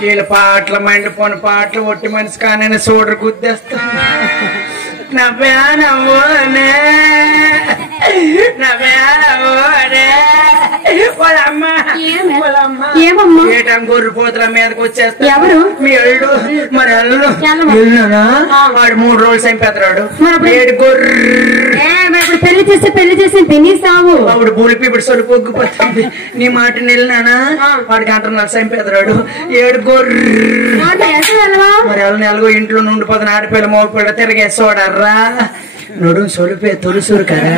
వీళ్ళ పాటలు మండిపోని పాటలు ఒట్టి మనిషి కానీ చూడరు గుద్దేస్తా నవ్వానవ్వనే గొర్రె పోతుల మీదకి వచ్చేస్తా ఎవరు మీ అల్లుడు మరి అల్లుడు వాడు 3 రోజులు చంపేస్తాడు పెళ్లి చేసి తినేసావు అప్పుడు బులిపి ఇప్పుడు సొలుపు ఒగ్గిపోతుంది నీ మాట వెళ్ళినానా వాడికి అంటున్నారు చంపేస్తాడు 7 గొర్రె మరి అల్లు నెలగో ఇంట్లో నుండి 10 ఆడపిల్ల మోపిల్ల తిరిగేసి చూడర్రా నడు సొలిపే తొలుసురు కదా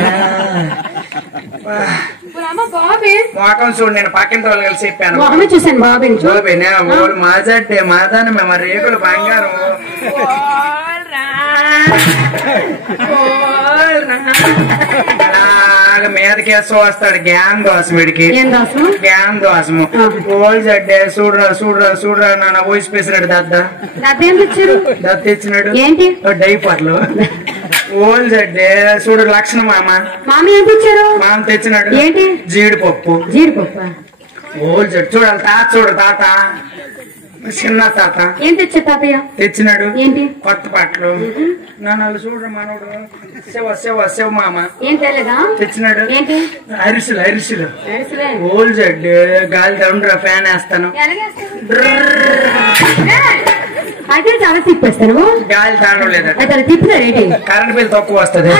మోకం చూడు నేను పక్కింటి వాళ్ళు కలిసి చెప్పాను చూసాను బాబు చూడపోయినా మాజాడే మాదాని మేము రేకులు బంగారం మీదకేస్తూ వస్తాడు గ్యాన్ దోసం వీడికి గ్యాన్ దోసము ఓల్ జడ్డే చూడరా చూడరా చూడరా నాన్న వయసు పేసినాడు దత్త ఇచ్చినాడు డైపర్లు ఓల్ జడ్డే చూడు లక్షణ మామ మామ తెచ్చినాడు జీడిపప్పు ఓల్ జడ్ చూడాలి తాత చిన్న తాత ఏం తెచ్చా తాతయ్య తెచ్చినాడు ఏంటి కొత్త పాటలు నన్ను చూడరు మనోడు శివ మామ ఏం తెలేదా తెచ్చినాడు ఏంటి అరిసెలు ఓల్ జడ్ గాలి తరుండ్రా ఫ్యాన్ వేస్తాను అయితే చాలా తిప్పేస్తాను గాలి తాగడం లేదా తిప్పుతాడు కరెంట్ బిల్ తక్కువ వస్తుంది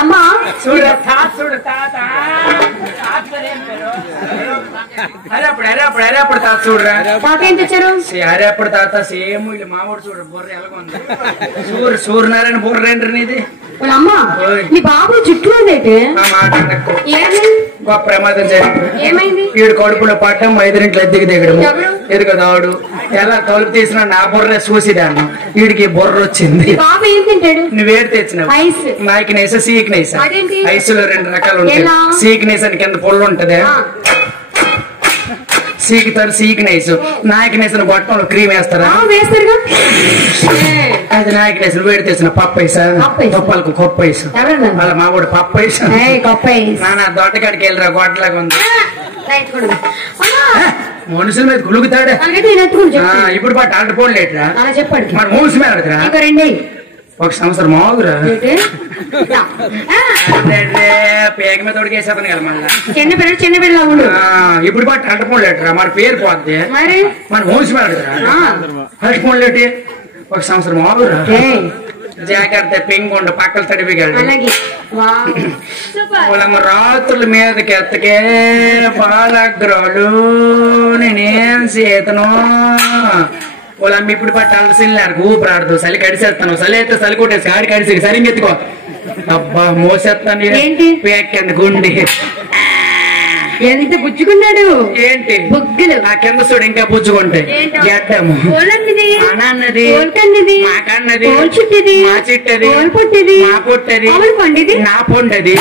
అమ్మ చూడు తాత అరేప్పుడు తాత చూడరా తాత ఏం తెచ్చారు అరేప్పుడు తాత సేమ్ వీళ్ళు మామూడు చూడు బొర్ర ఎలాగొంది సూర్యనారాయణ బొర్ర ఏంటి నీది అమ్మ నీ బాబు చుట్టూ గొప్ప ప్రమాదం ఏమైంది వీడు కడుపులో పట్టం 5 గంటల ఎద్దికి దిగడం ఎదుగుదాడు ఎలా తలుపు తీసిన నా బొర్ర చూసిదాన్ని వీడికి బొర్ర వచ్చింది నువ్వేడు తెచ్చినావు నాకినేస సీకినేస ఐసులో 2 రకాలు ఉంటాయి సీకినేస్ అని కింద పొల్లు ఉంటది సీకుతారు సీకినేసు నాయకనేసిన గొట్టంలో క్రీమ్ వేస్తారా అది నాయకనేసిన వేడి తెచ్చిన పప్పైసా పప్పలకు కొప్పైసు వాళ్ళ మా కూడా పప్పైసా నాన్న దొడ్డకాడికి వెళ్ళరా గొడ్డలాగా ఉంది మనుషుల మీద గులుగుతాడే ఇప్పుడు పాటు అడ్డుపోలేట్రా మరి మూసి మీద అడుగురా 1 సంవత్సరం మావురా పేగ మీద తొడిగేసేపని కదా మళ్ళీ చిన్న పిల్ల ఇప్పుడు పాటు అడ్డుపోలేట్రా మరి పేరు పోద్ది మరి మూసి మీద అడుగురా అడ్డుపోలేటి 1 సంవత్సరం మావురా జాగ్రత్త పెంగుండు పక్కల తడిపిగాడు రాత్రుల మీదకి ఎత్తకే పాలగ్రోలు నేనేం చేతను వాళ్ళమ్మ ఇప్పుడు పట్టాలి సిల్లారు ఊపిరాడదు చలి కడిసేస్తాను చలి అయితే చలి కొట్టేసి ఆడి కడిసి సరిగ్గా ఎత్తుకో అబ్బా మోసేస్తాను పేకెంత గుండి ఎంత పుచ్చుకున్నాడు ఏంటి బుగ్గలు ఆ కింద చూడు ఇంకా పుచ్చుకుంటాయి గడ్డము అన్నది మాకన్నది మా చిట్టది మా పొట్టది నా పొండది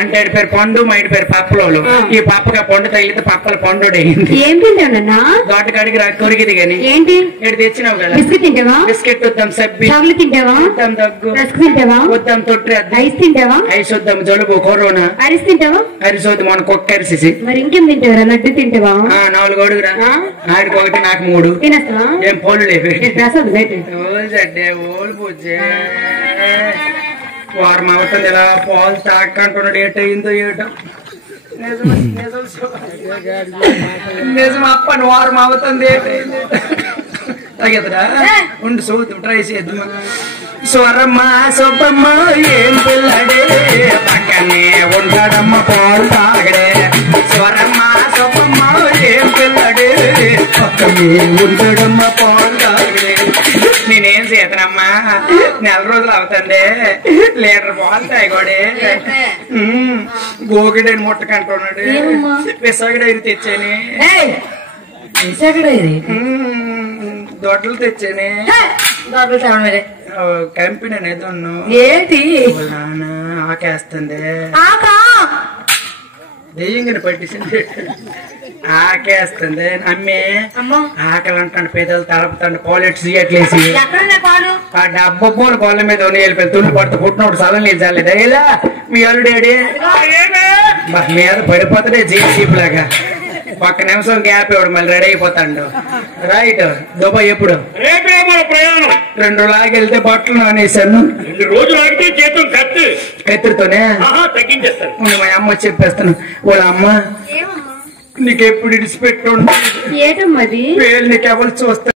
అంటే పేరు పండు మా ఇంటి పేరు పప్పులోలు ఈ పప్పగా పండు తగిలితే పప్పల పండు అయింది ఏం తింటావున్నా దోటకాడికి కొరికిది గాని ఏంటి ఇక్కడ తెచ్చినావు కదా బిస్కెట్ తింటావా బిస్కెట్ వద్దాం సబ్బి చాక్లెట్ తింటావా వద్దాం దగ్గు రస్క్ తింటావా వద్దాం తొట్టి ఐస్ తింటావా ఐస్ వద్దాం జలుబు కరోనా అరిసి తింటావా అరిసి వద్దు మన కుక్క అరిసి మరి ఇంకేం తింటావా లడ్డు తింటావా 4 అడుగురా ఆడికి 1 నాకు 3 తినేస్తావా ఏం పళ్ళు లేవు వారం అవుతుంది ఇలా పాలు తాకంటున్నాడు ఏటయిందో ఏటో నిజం అప్పని వారం అవుతుంది ఏటైంది తగ్గదురా ఉండి చూద్దాం ట్రై చేద్దాం స్వరమ్మ సొప్పమ్మ ఏం పిల్లడే పక్కనే ఉంటాడమ్మ పాలు తాగడే స్వరమ్మ సొప్పమ్మ ఏం పిల్లడే పక్కనే ఉంటాడమ్మ పాలు తాగడే నేనేం చేతనమ్మా 4 రోజులు అవుతుంది లీటర్ పాలు తాగోడే గోగిడని ముట్టకంటున్నాడు విసాగడైరు తెచ్చాని దొడ్లు తెచ్చాని కంపెనీ అనేది ఏంటి నాన్న ఆకేస్తుంది ఆకా దెయ్యంగా పట్టించింది ఆకేస్తుంది అమ్మే అమ్మా ఆకలి అంటాను పేదలు తలపుతాను పాలెట్స్ ఇయట్లేసి ఎక్కడున్నా పాలు ఆ డబ్బా పూల కోళ్ళ మీద వెళ్ళిపోయి తుళ్ళు పడుతూ పుట్టినోడు సలం నీళ్ళు చాలేదా ఇలా మీ అల్లుడేడి మీద పడిపోతాడే జేసీపీ లాగా ఒక్క నిమిషం గ్యాప్ ఇవ్వడు మళ్ళీ రెడీ అయిపోతాడు రైట్ దుబాయ్ ఎప్పుడు రేపే మన ప్రయాణం 2 రోజులు ఆగితే బట్టలు నానేసాను 2 రోజులు ఆగితే చేతులు కత్తిరితోనే తగ్గించేస్తాను మా అమ్మ చెప్పేస్తాను వాళ్ళ అమ్మ నీకెప్పుడు ఇడిచిపెట్టు ఏటమ్మది నీకు ఎవరు చూస్తారు